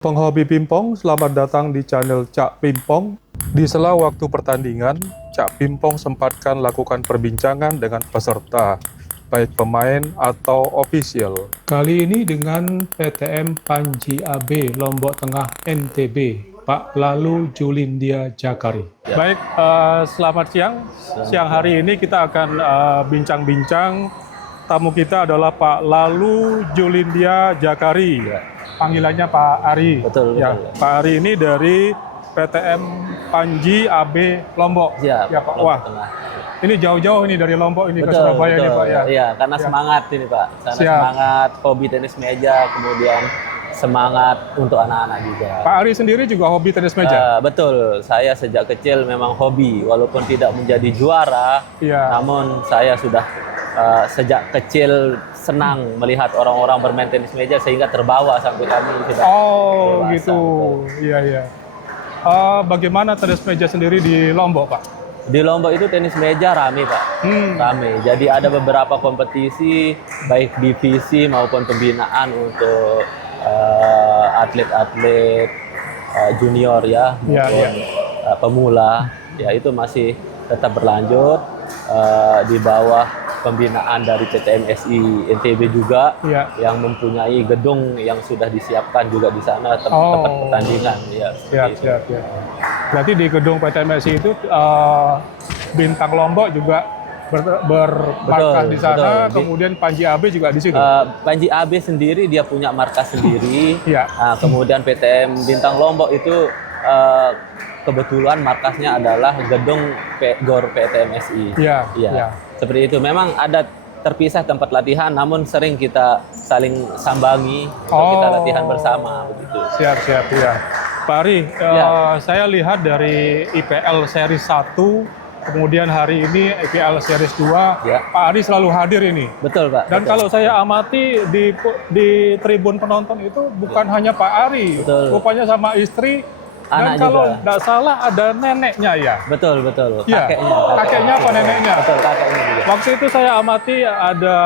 Penghobi pingpong, selamat datang di channel Cak Pingpong. Di sela waktu pertandingan, Cak Pingpong sempatkan lakukan perbincangan dengan peserta, baik pemain atau ofisial. Kali ini dengan PTM Panji AB Lombok Tengah NTB, Pak Lalu Julindia Jakari. Ya. Baik, selamat siang. Siang hari ini kita akan bincang-bincang. Tamu kita adalah Pak Lalu Julindia Jakari. Ya. Panggilannya Pak Ari. Betul, Ya, betul. Pak Ari ini dari PTM Panji AB Lombok. Ya, Pak. Lombok Wah, Tengah. ini jauh-jauh ini dari Lombok ini ke Betul, Surabaya betul. nih Pak ya. Iya, karena Ya. semangat ini Pak. Karena Siap. semangat hobi tenis meja, kemudian semangat untuk anak-anak juga. Pak Ari sendiri juga hobi tenis meja. Betul, saya sejak kecil memang hobi, walaupun tidak menjadi juara, Iya. namun saya sudah sejak kecil senang melihat orang-orang bermain tenis meja sehingga terbawa sampai kami sudah Oh, dewasa, gitu. betul. Iya, iya. Bagaimana tenis meja sendiri di Lombok, Pak? Di Lombok itu tenis meja rame Pak. Rame. Jadi ada beberapa kompetisi baik divisi maupun pembinaan untuk atlet-atlet junior ya Iya, maupun pemula. Ya itu masih tetap berlanjut di bawah pembinaan dari PTMSI NTB juga, Iya. yang mempunyai gedung yang sudah disiapkan juga di sana tempat pertandingan ya. Siap, seperti itu. siap, ya. Berarti di gedung PTMSI itu Bintang Lombok juga bermarkas Betul, di sana, betul. kemudian Panji AB juga di situ. Panji AB sendiri dia punya markas sendiri. Iya. Nah, kemudian PTM Bintang Lombok itu kebetulan markasnya adalah gedung GOR PTMSI. Iya, Iya. iya. Seperti itu. Memang ada terpisah tempat latihan, namun sering kita saling sambangi untuk kita latihan bersama begitu. Siap, siap, ya. Pak Ari, Ya. saya lihat dari IPL Series 1, kemudian hari ini IPL Series 2, Ya. Pak Ari selalu hadir ini. Betul, Pak. Dan betul. kalau saya amati di tribun penonton itu bukan hanya Pak Ari, Betul. rupanya sama istri, dan Anak kalau juga. tidak salah ada neneknya ya. Betul, betul. Iya. Kakeknya apa neneknya? Betul, kakeknya juga. Waktu itu saya amati ada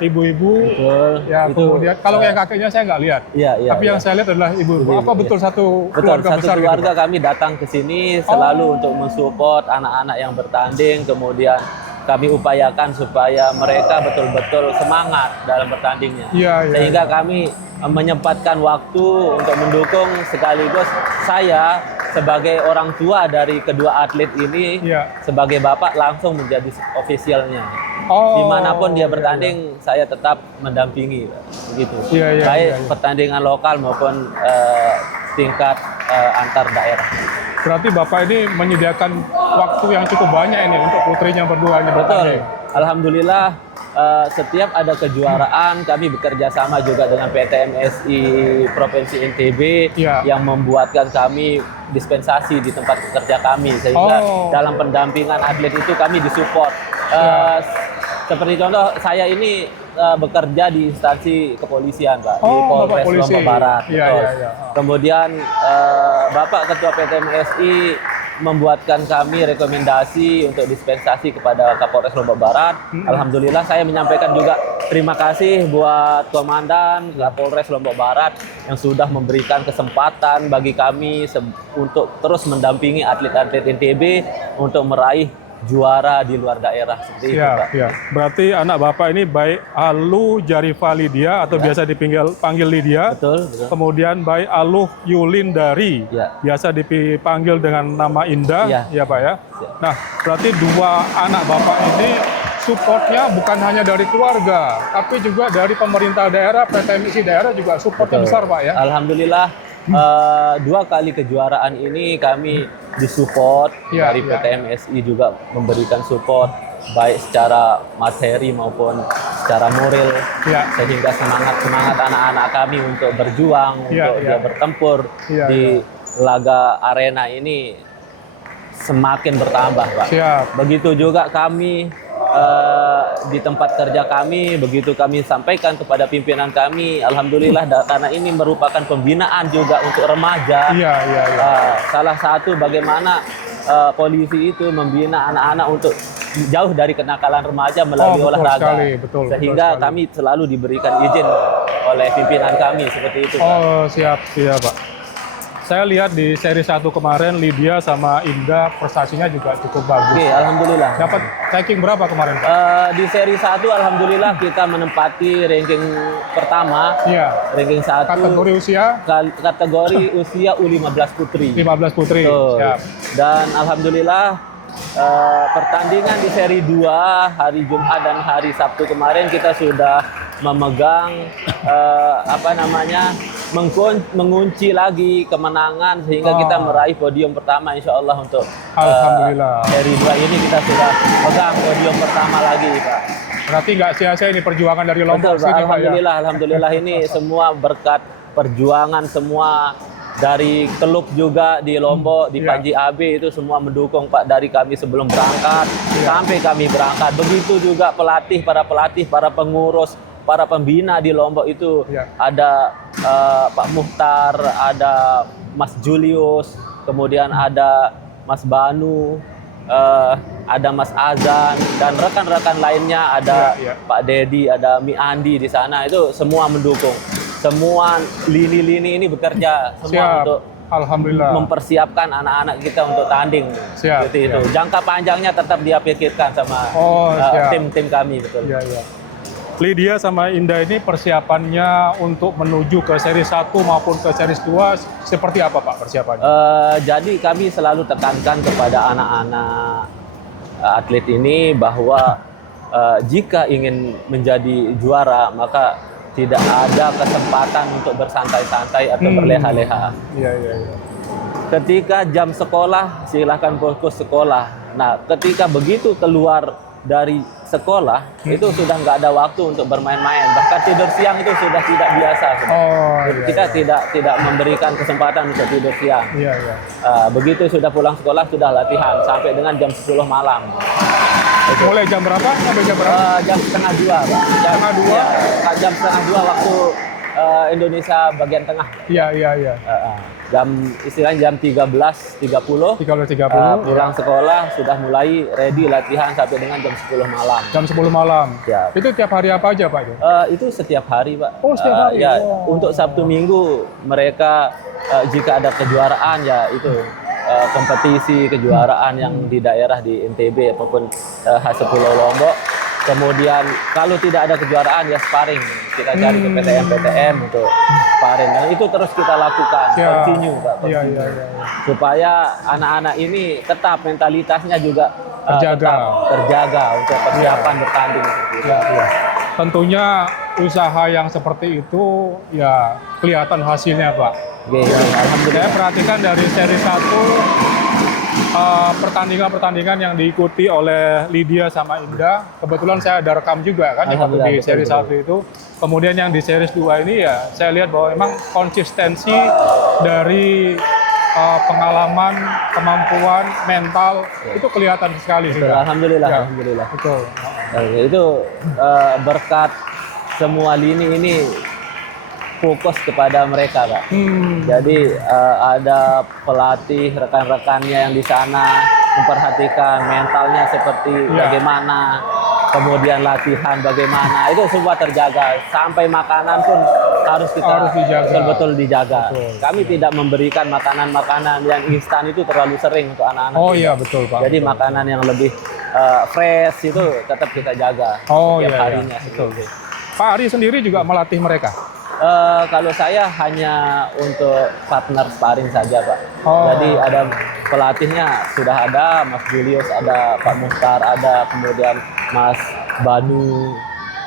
ibu-ibu, Betul. ya Itu, kemudian kalau yang kakeknya saya nggak lihat. Iya, iya. Tapi yang iya. saya lihat adalah ibu-ibu. Ibu-ibu, Apa iya. betul satu Betul, keluarga satu besar keluarga gitu? kami datang ke sini selalu untuk mensupport anak-anak yang bertanding, kemudian kami upayakan supaya mereka betul-betul semangat dalam bertandingnya. Iya, iya. Sehingga kami menyempatkan waktu untuk mendukung, sekaligus saya sebagai orang tua dari kedua atlet ini, Iya. sebagai bapak langsung menjadi ofisialnya. Oh, Dimanapun dia iya, bertanding, saya tetap mendampingi, begitu. Iya, iya, Baik iya, iya. pertandingan lokal maupun tingkat antar daerah. Berarti Bapak ini menyediakan waktu yang cukup banyak ini untuk putrinya berdua ini Betul. bertanding. Alhamdulillah setiap ada kejuaraan kami bekerja sama juga dengan PTMSI Provinsi NTB Iya. yang membuatkan kami dispensasi di tempat kerja kami, sehingga Oh. dalam pendampingan atlet itu kami disupport. Seperti contoh saya ini bekerja di instansi kepolisian Pak, di Oh, Bapak Polres polisi. Lombok Barat. Iya, betul. iya, iya. Kemudian Bapak Ketua PTMSI membuatkan kami rekomendasi untuk dispensasi kepada Kapolres Lombok Barat. Alhamdulillah saya menyampaikan juga terima kasih buat Komandan Kapolres Lombok Barat yang sudah memberikan kesempatan bagi kami untuk terus mendampingi atlet-atlet NTB untuk meraih juara di luar daerah seperti itu Pak. Siap, ya. Berarti anak Bapak ini baik Alu Jarifa Lydia atau biasa dipanggil Lydia. Betul, betul. Kemudian baik Aluh Yulindari, Ya. biasa dipanggil dengan nama Indah, Ya. ya Pak ya. Ya. Nah, berarti dua anak Bapak ini supportnya bukan hanya dari keluarga, tapi juga dari pemerintah daerah, PTMSI daerah juga supportnya Betul. besar Pak ya. Alhamdulillah 2 kali kejuaraan ini kami disupport Ya, dari ya. PTMSI juga memberikan support baik secara materi maupun secara moral, Ya. sehingga semangat anak-anak kami untuk berjuang, Ya, untuk ya. dia bertempur Ya, di laga arena ini semakin bertambah Pak. Siap. Begitu juga kami di tempat kerja kami, begitu kami sampaikan kepada pimpinan kami, alhamdulillah karena ini merupakan pembinaan juga untuk remaja. Iya, iya, iya. Salah satu bagaimana polisi itu membina anak-anak untuk jauh dari kenakalan remaja melalui betul olahraga. sekali, betul Sehingga sekali. kami selalu diberikan izin oleh pimpinan kami seperti itu, Pak. Oh, siap, Pak. Saya lihat di seri 1 kemarin Lydia sama Indah prestasinya juga cukup bagus. Oke, alhamdulillah. Dapat ranking berapa kemarin, Pak? Di seri 1 alhamdulillah kita menempati ranking pertama, Iya. ranking 1 Kategori usia kategori usia U15 putri. 15 putri. Betul. Siap. Dan alhamdulillah pertandingan di seri 2 hari Jumat dan hari Sabtu kemarin kita sudah memegang mengunci lagi kemenangan sehingga kita meraih podium pertama insya Allah untuk Alhamdulillah. seri 2 ini kita sudah pegang podium pertama lagi, Pak. Berarti nggak sia-sia ini perjuangan dari Lombok Betul, Pak. sini, Pak, ya? Alhamdulillah ini semua berkat perjuangan semua dari klub juga di Lombok, di Iya. Panji AB itu semua mendukung, Pak, dari kami sebelum berangkat sampai kami berangkat. Begitu juga pelatih, para pengurus, para pembina di Lombok itu Iya. ada Pak Muhtar, ada Mas Julius, kemudian ada Mas Banu, ada Mas Azan dan rekan-rekan lainnya, ada Iya. Pak Dedi, ada Mi Andi di sana, itu semua mendukung. Semua lini-lini ini bekerja semua Siap. untuk Alhamdulillah. mempersiapkan anak-anak kita untuk tanding. Siap, Seperti itu. siap. Jangka panjangnya tetap dia pikirkan sama siap. tim-tim kami, betul. Iya, iya. Lydia sama Indah ini persiapannya untuk menuju ke seri 1 maupun ke seri 2 seperti apa, Pak, persiapannya? Jadi kami selalu tekankan kepada anak-anak atlet ini bahwa jika ingin menjadi juara maka tidak ada kesempatan untuk bersantai-santai atau berleha-leha. Iya, iya, iya. Ketika jam sekolah silahkan fokus sekolah. Nah, ketika begitu keluar dari sekolah itu sudah nggak ada waktu untuk bermain-main. Bahkan tidur siang itu sudah tidak biasa. Oh, iya. Kita tidak memberikan kesempatan untuk tidur siang. Iya, iya. Begitu sudah pulang sekolah sudah latihan sampai dengan jam 10 malam. Mulai jam berapa sampai jam berapa? Jam setengah 2, Pak. Setengah 2? Ya, jam setengah 2 waktu Indonesia bagian tengah. Iya, iya, iya. Istilahnya jam 13.30. 13.30. Pulang sekolah sudah mulai ready latihan sampai dengan jam 10 malam. Jam 10 malam. Siap. Itu tiap hari apa aja, Pak? Itu setiap hari, Pak. Oh, setiap hari. Ya, Oh. untuk Sabtu Minggu mereka jika ada kejuaraan ya itu kompetisi kejuaraan yang di daerah di NTB ataupun khas Pulau Lombok. Kemudian kalau tidak ada kejuaraan ya sparring. Kita cari ke PTM untuk sparring. Dan itu terus kita lakukan, continue, Pak. Iya, Continue. iya, iya. Supaya anak-anak ini tetap mentalitasnya juga Terjaga. tetap terjaga untuk persiapan bertanding. Iya, iya. Tentunya usaha yang seperti itu ya kelihatan hasilnya, Pak. Oke, Saya alhamdulillah. perhatikan dari seri 1 pertandingan-pertandingan yang diikuti oleh Lydia sama Indah. Kebetulan saya ada rekam juga kan yang waktu di Alhamdulillah, seri betul, 1 itu. Kemudian yang di seri 2 ini ya saya lihat bahwa memang konsistensi dari pengalaman, kemampuan, mental itu kelihatan sekali Betul, juga. alhamdulillah, Ya. alhamdulillah. Betul. Itu berkat semua lini ini fokus kepada mereka, Pak. Jadi ada pelatih, rekan-rekannya yang di sana memperhatikan mentalnya seperti bagaimana, kemudian latihan bagaimana, itu semua terjaga. Sampai makanan pun harus dijaga. betul-betul dijaga. Betul. Kami tidak memberikan makanan-makanan yang instan itu terlalu sering untuk anak-anak. Oh iya, betul, Pak. Jadi makanan yang lebih fresh itu tetap kita jaga Oh setiap iya, harinya. betul. Pak Ari sendiri juga melatih mereka? Kalau saya hanya untuk partner sparring saja, Pak. Oh. Jadi ada pelatihnya sudah ada, Mas Julius, ada Pak Muhtar, ada kemudian Mas Banu,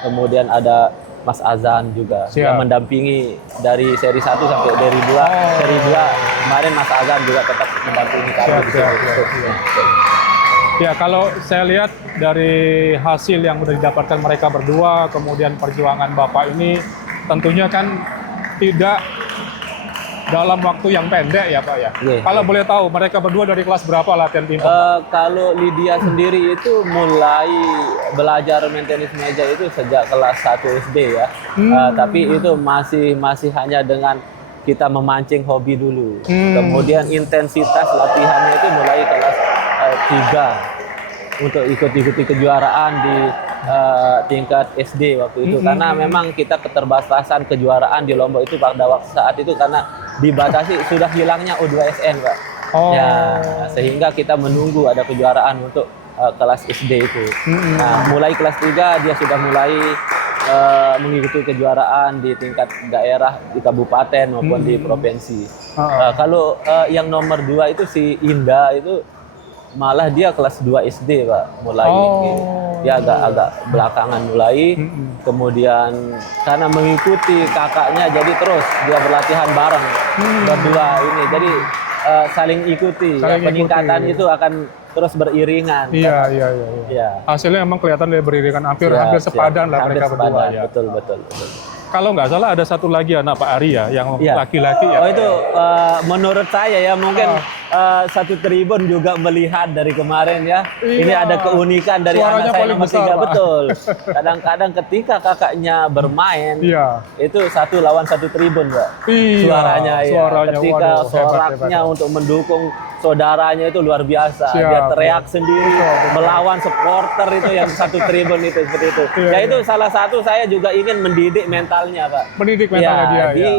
kemudian ada Mas Azan juga Siap. yang mendampingi dari seri 1 sampai seri 2. Seri 2 kemarin Mas Azan juga tetap mendampingi kami di sini. Ya, kalau saya lihat dari hasil yang sudah didapatkan mereka berdua, kemudian perjuangan Bapak ini, tentunya kan tidak dalam waktu yang pendek ya, Pak ya. Iya. Kalau boleh tahu, mereka berdua dari kelas berapa latihan pingpong? Kalau Lydia sendiri itu mulai belajar main tenis meja itu sejak kelas 1 SD ya. Tapi itu masih hanya dengan kita memancing hobi dulu. Kemudian intensitas latihannya itu mulai kelas 3. untuk ikut-ikuti kejuaraan di tingkat SD waktu itu, karena memang kita keterbatasan kejuaraan di Lombok itu pada waktu saat itu karena dibatasi sudah hilangnya U2SN, Pak. Oh. Ya, sehingga kita menunggu ada kejuaraan untuk kelas SD itu. Nah, mulai kelas 3 dia sudah mulai mengikuti kejuaraan di tingkat daerah, di kabupaten maupun di provinsi. Kalau yang nomor 2 itu si Indah itu malah dia kelas 2 SD, Pak, mulai. Dia agak belakangan mulai. Kemudian karena mengikuti kakaknya, jadi terus dia berlatihan bareng berdua ini. Jadi saling ikuti. Peningkatan itu akan terus beriringan. Iya. Hasilnya emang kelihatan dari beriringan, hampir sepadan lah mereka berdua ya. Betul. Kalau nggak salah ada satu lagi anak Pak Ari ya, yang laki-laki ya. Oh itu menurut saya ya mungkin satu tribun juga melihat dari kemarin ya. Ini ada keunikan dari Suaranya anak saya paling nomor besar, 3, Pak. betul. Kadang-kadang ketika kakaknya bermain, itu 1 lawan 1 tribun, Pak. Suaranya ketika waduh, soraknya hebat. untuk mendukung saudaranya itu luar biasa. Dia teriak sendiri, melawan supporter itu yang 1 tribun itu seperti itu. Itu salah satu saya juga ingin mendidik mentalnya, Pak. Mendidik mentalnya dia. Di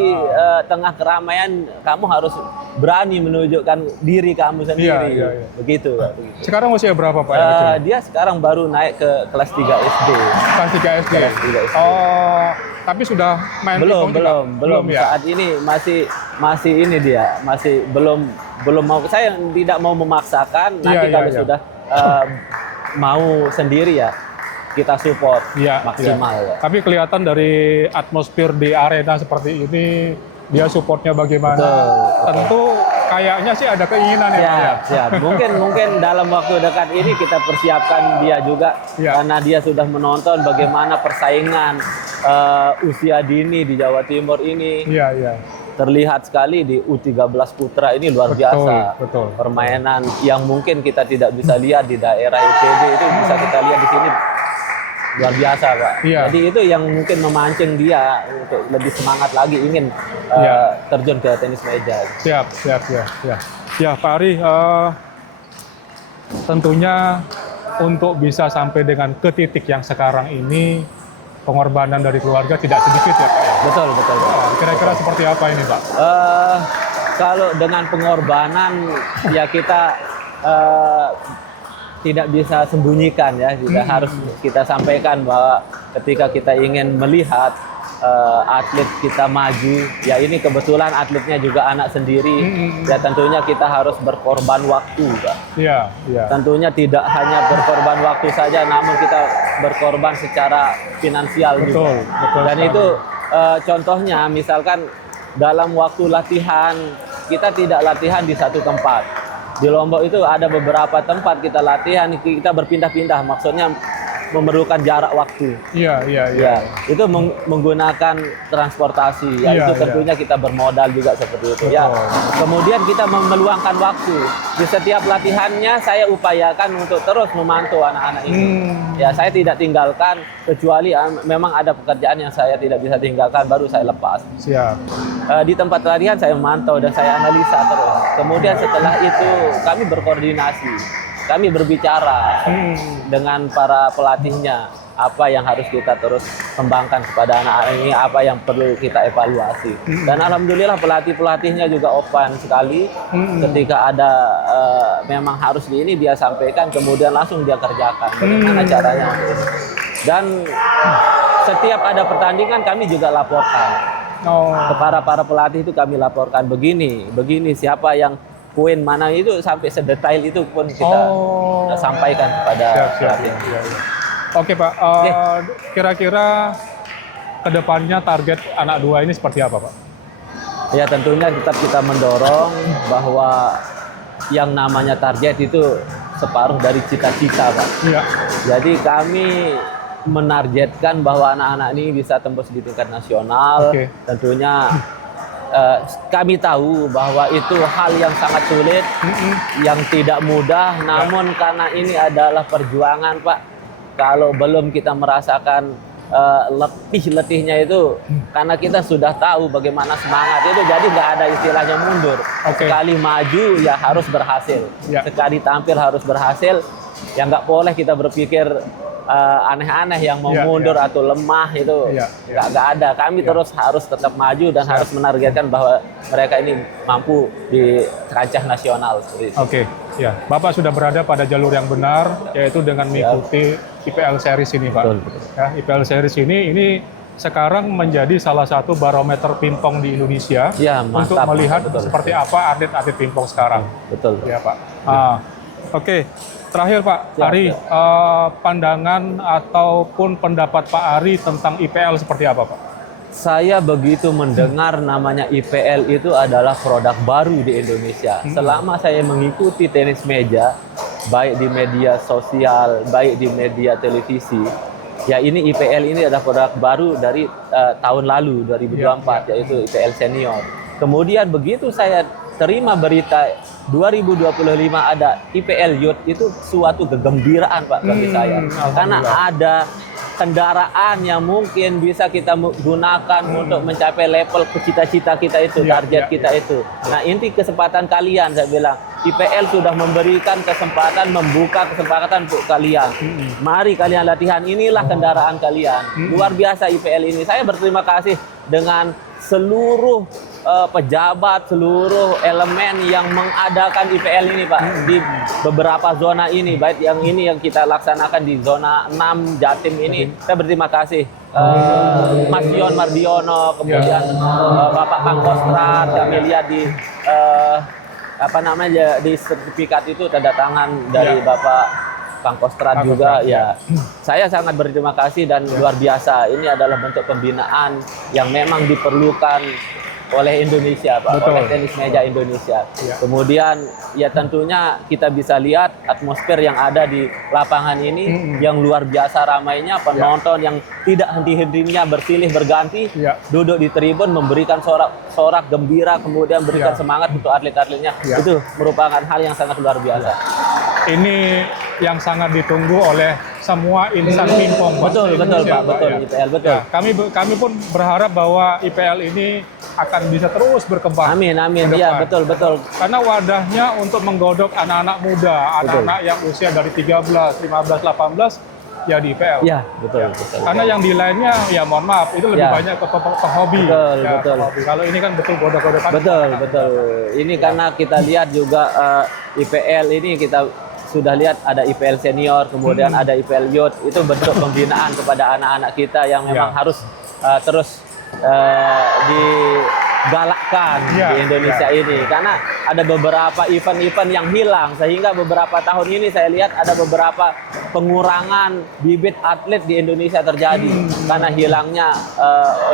tengah keramaian kamu harus berani menunjukkan diri kamu sendiri. Begitu, Pak. Sekarang usia berapa, Pak? Dia sekarang baru naik ke kelas 3 SD. Kelas 3 SD. Oh, tapi sudah main belum ya? Saat ini masih ini dia masih belum mau. Saya tidak mau memaksakan. Nanti kalau sudah mau sendiri ya kita support maksimal. Ya. Tapi kelihatan dari atmosfer di arena seperti ini, dia supportnya bagaimana. Tentu kayaknya sih ada keinginan ya. Mungkin dalam waktu dekat ini kita persiapkan dia juga karena dia sudah menonton bagaimana persaingan usia dini di Jawa Timur ini. Terlihat sekali di U13 Putra ini luar biasa. Permainan yang mungkin kita tidak bisa lihat di daerah ITB itu bisa kita lihat di sini. Luar biasa, Pak. Jadi itu yang mungkin memancing dia untuk lebih semangat lagi ingin terjun ke tenis meja. Siap. Ya, Pak Ari, tentunya untuk bisa sampai dengan ke titik yang sekarang ini, pengorbanan dari keluarga tidak sedikit ya, Pak? Betul. Kira-kira seperti apa ini, Pak? Kalau dengan pengorbanan ya kita tidak bisa sembunyikan ya, juga harus kita sampaikan bahwa ketika kita ingin melihat atlet kita maju, ya ini kebetulan atletnya juga anak sendiri, ya tentunya kita harus berkorban waktu, Pak. Tentunya tidak hanya berkorban waktu saja, namun kita berkorban secara finansial juga. Dan itu contohnya misalkan dalam waktu latihan, kita tidak latihan di satu tempat. Di Lombok itu ada beberapa tempat kita latihan, kita berpindah-pindah, maksudnya memerlukan jarak waktu. Itu menggunakan transportasi, itu tentunya kita bermodal juga seperti itu. Kemudian kita meluangkan waktu. Di setiap latihannya saya upayakan untuk terus memantau anak-anak ini. Saya tidak tinggalkan kecuali memang ada pekerjaan yang saya tidak bisa tinggalkan, baru saya lepas. Di tempat latihan saya memantau dan saya analisa terus. Kemudian setelah itu kami berkoordinasi, kami berbicara dengan para pelatihnya, apa yang harus kita terus kembangkan kepada anak-anak ini, apa yang perlu kita evaluasi. Dan alhamdulillah pelatih-pelatihnya juga open sekali. Ketika ada memang harus di ini dia sampaikan, kemudian langsung dia kerjakan bagaimana caranya. Dan setiap ada pertandingan kami juga laporkan. Kepada para pelatih itu kami laporkan begini siapa yang poin mana itu, sampai sedetail itu pun kita sampaikan kepada pelatih. Oke, Pak, kira-kira kedepannya target anak 2 ini seperti apa, Pak? Ya tentunya tetap kita mendorong bahwa yang namanya target itu separuh dari cita-cita, Pak. Jadi kami menargetkan bahwa anak-anak ini bisa tembus di tingkat nasional. Tentunya kami tahu bahwa itu hal yang sangat sulit, yang tidak mudah. Namun karena ini adalah perjuangan, Pak. Kalau belum kita merasakan letih-letihnya itu, karena kita sudah tahu bagaimana semangat itu, jadi nggak ada istilahnya mundur. Sekali maju ya harus berhasil. Sekali tampil harus berhasil. yang nggak boleh kita berpikir aneh-aneh yang mau mundur atau lemah itu nggak ada. Kami terus harus tetap maju dan harus menargetkan bahwa mereka ini mampu di kancah nasional. Oke, ya. Bapak sudah berada pada jalur yang benar, yaitu dengan mengikuti IPL Series ini, Pak. Betul. Ya, IPL Series ini sekarang menjadi salah satu barometer pingpong di Indonesia untuk melihat seperti apa atlet-atlet pingpong sekarang. Betul. Ya, Pak. Oke. Terakhir Pak Ari, pandangan ataupun pendapat Pak Ari tentang IPL seperti apa Pak? Saya begitu mendengar namanya IPL itu adalah produk baru di Indonesia. Selama saya mengikuti tenis meja, baik di media sosial, baik di media televisi, ya ini IPL ini adalah produk baru dari tahun lalu, 2024, yaitu IPL Senior. Kemudian begitu saya terima berita 2025 ada IPL Youth, itu suatu kegembiraan Pak bagi saya. Karena ada kendaraan yang mungkin bisa kita gunakan untuk mencapai level cita-cita kita itu, target kita itu. Nah, inti kesempatan kalian, saya bilang, IPL sudah memberikan kesempatan, membuka kesempatan untuk kalian. Mari kalian latihan, inilah kendaraan kalian. Luar biasa IPL ini. Saya berterima kasih dengan seluruh pejabat, seluruh elemen yang mengadakan IPL ini Pak, di beberapa zona ini, baik yang ini yang kita laksanakan di zona 6 Jatim ini. Saya berterima kasih Mas Dion Mardiono, kemudian Bapak Pangkostrat, kami lihat di di sertifikat itu tanda tangan dari Bapak Pangkostrat juga ya. Saya sangat berterima kasih dan luar biasa. Ini adalah bentuk pembinaan yang memang diperlukan oleh Indonesia Pak, oleh tenis meja Indonesia. Kemudian ya tentunya kita bisa lihat atmosfer yang ada di lapangan ini yang luar biasa ramainya, penonton yang tidak henti-hentinya bersilih berganti duduk di tribun memberikan sorak gembira, kemudian berikan semangat untuk atlet-atletnya. Itu merupakan hal yang sangat luar biasa. Ini yang sangat ditunggu oleh semua insan pingpong. Betul Pak, betul IPL, betul. Ya, kami pun berharap bahwa IPL ini akan bisa terus berkembang. Amin, ya betul. Karena wadahnya untuk menggodok anak-anak muda, anak-anak yang usia dari 13, 15, 18 ya di IPL. Ya, betul. Karena yang di lainnya ya mohon maaf itu lebih banyak ke hobi. Betul. Hobi. Kalau ini kan betul godok-godokan. Betul. Ini karena kita lihat juga IPL ini kita sudah lihat ada IPL Senior, kemudian ada IPL Youth. Itu bentuk pembinaan kepada anak-anak kita yang memang harus terus digalakkan di Indonesia ini. Karena ada beberapa event-event yang hilang, sehingga beberapa tahun ini saya lihat ada beberapa pengurangan bibit atlet di Indonesia terjadi karena hilangnya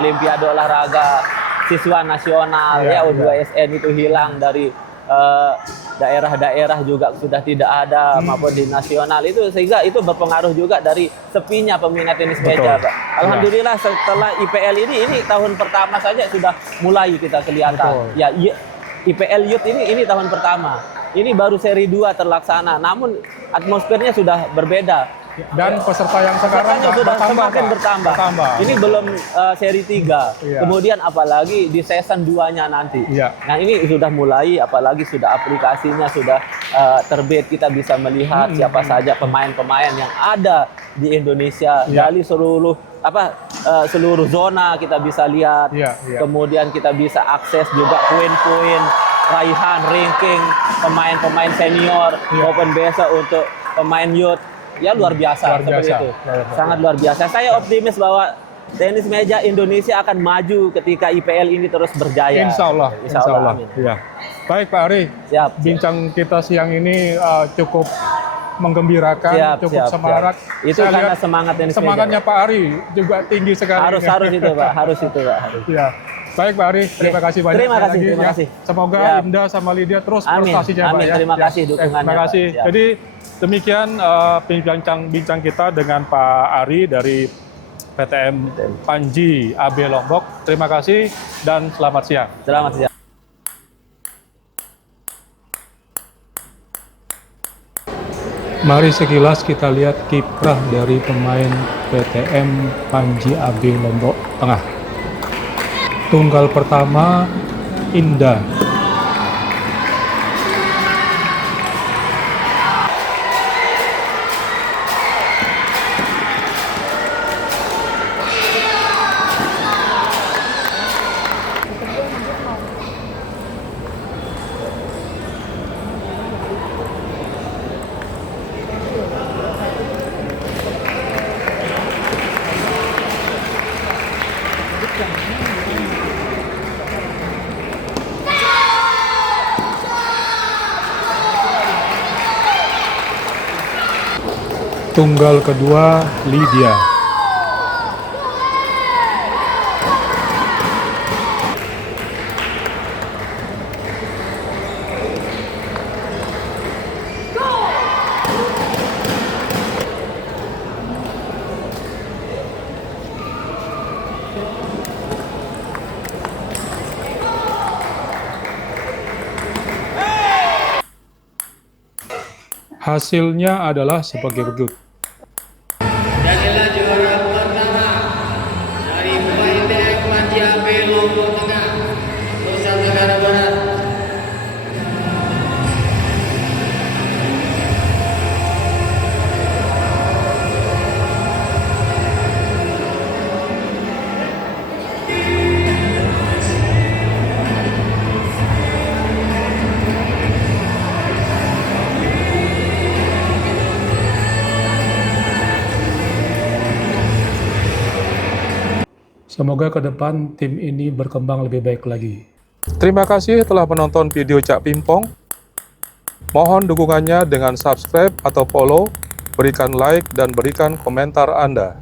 Olimpiade olahraga siswa nasional, U2SN itu hilang dari daerah-daerah juga sudah tidak ada maupun di nasional itu, sehingga itu berpengaruh juga dari sepinya peminat tenis meja Pak. Alhamdulillah setelah IPL ini tahun pertama saja sudah mulai kita kelihatan. Ya IPL Youth ini tahun pertama. Ini baru seri 2 terlaksana, namun atmosfernya sudah berbeda. Dan peserta yang sekarang sudah semakin bertambah. Ini belum seri 3. Kemudian apalagi di season 2-nya nanti. Nah, ini sudah mulai, apalagi sudah aplikasinya sudah terbit, kita bisa melihat siapa saja pemain-pemain yang ada di Indonesia dari seluruh zona kita bisa lihat. Kemudian kita bisa akses juga poin-poin raihan ranking pemain-pemain senior maupun besok untuk pemain youth. Ya luar biasa, seperti itu. Sangat luar biasa. Saya optimis bahwa tenis meja Indonesia akan maju ketika IPL ini terus berjaya. Insya Allah. Ya. Baik Pak Ari, bincang kita siang ini cukup menggembirakan, cukup semarak. Itu saya karena semangat tenis meja. Semangatnya Pak Ari juga tinggi sekali. Harus itu Pak, harus. Ya. Baik Pak Ari, terima kasih banyak. Terima kasih. Semoga Indah sama Lydia terus prestasinya Pak. Terima kasih dukungannya. Terima kasih. Jadi demikian bincang kita dengan Pak Ari dari PTM Panji AB Lombok. Terima kasih dan selamat siang. Selamat siang. Mari sekilas kita lihat kiprah dari pemain PTM Panji AB Lombok Tengah. Tunggal pertama Indah. Tunggal kedua, Lydia. Hasilnya adalah sebagai berikut. Dan inilah juara pertama dari Paitek Majiape Lombok Tengah, Nusa Tenggara Barat. Semoga ke depan tim ini berkembang lebih baik lagi. Terima kasih telah menonton video Cak Pimpong. Mohon dukungannya dengan subscribe atau follow, berikan like, dan berikan komentar Anda.